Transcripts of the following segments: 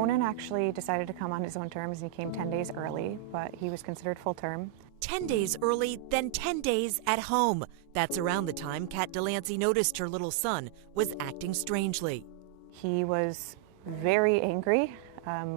Ronan actually decided to come on his own terms, and he came 10 days early, but he was considered full term. 10 days early, then 10 days at home. That's around the time Kat Delancey noticed her little son was acting strangely. He was very angry,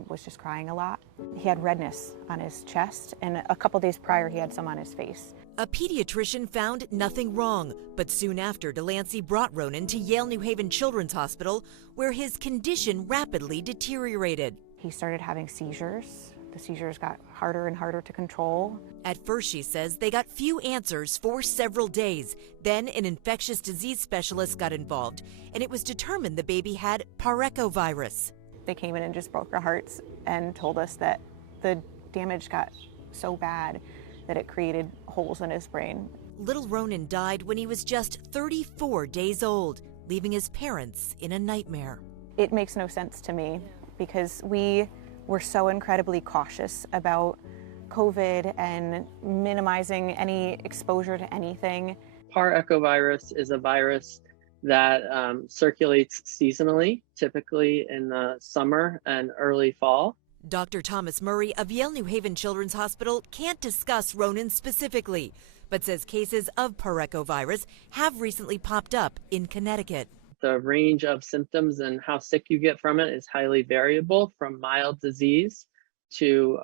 was just crying a lot. He had redness on his chest, and a couple days prior he had some on his face. A pediatrician found nothing wrong, but soon after, Delancey brought Ronan to Yale New Haven Children's Hospital, where his condition rapidly deteriorated. He started having seizures. The seizures got harder and harder to control. At first, she says, they got few answers for several days. Then an infectious disease specialist got involved, and it was determined the baby had Parechovirus. They came in and just broke our hearts and told us that the damage got so bad that it created holes in his brain. Little Ronan died when he was just 34 days old, leaving his parents in a nightmare. It makes no sense to me because we were so incredibly cautious about COVID and minimizing any exposure to anything. Parechovirus is a virus that circulates seasonally, typically in the summer and early fall. Dr. Thomas Murray of Yale New Haven Children's Hospital can't discuss Ronan specifically, but says cases of Parechovirus have recently popped up in Connecticut. The range of symptoms and how sick you get from it is highly variable, from mild disease to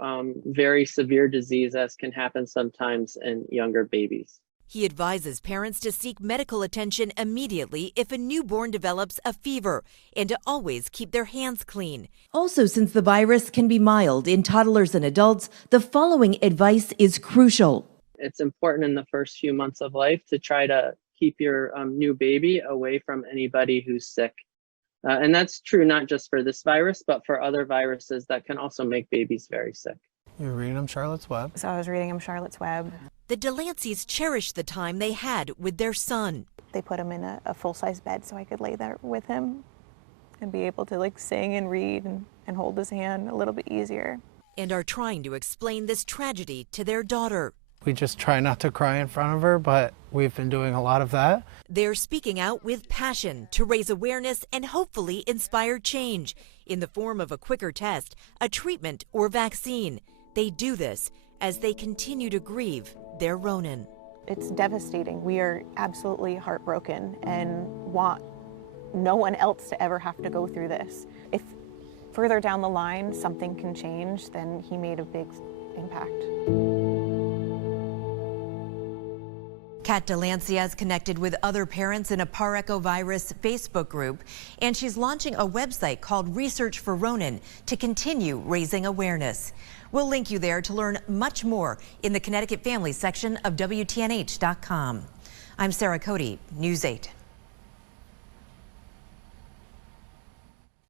very severe disease, as can happen sometimes in younger babies. He advises parents to seek medical attention immediately if a newborn develops a fever and to always keep their hands clean. Also, since the virus can be mild in toddlers and adults, the following advice is crucial. It's important in the first few months of life to try to keep your new baby away from anybody who's sick. And that's true not just for this virus, but for other viruses that can also make babies very sick. You're reading him Charlotte's Web. So I was reading him Charlotte's Web. The Delanceys cherished the time they had with their son. They put him in a full-size bed so I could lay there with him and be able to sing and read and hold his hand a little bit easier. And are trying to explain this tragedy to their daughter. We just try not to cry in front of her, but we've been doing a lot of that. They're speaking out with passion to raise awareness and hopefully inspire change in the form of a quicker test, a treatment, or vaccine. They do this as they continue to grieve their Ronan. It's devastating. We are absolutely heartbroken and want no one else to ever have to go through this. If further down the line something can change, then he made a big impact. Kat Delancey has connected with other parents in a Parechovirus Facebook group, and she's launching a website called Research for Ronan to continue raising awareness. We'll link you there to learn much more in the Connecticut Families section of WTNH.com. I'm Sarah Cody, News 8.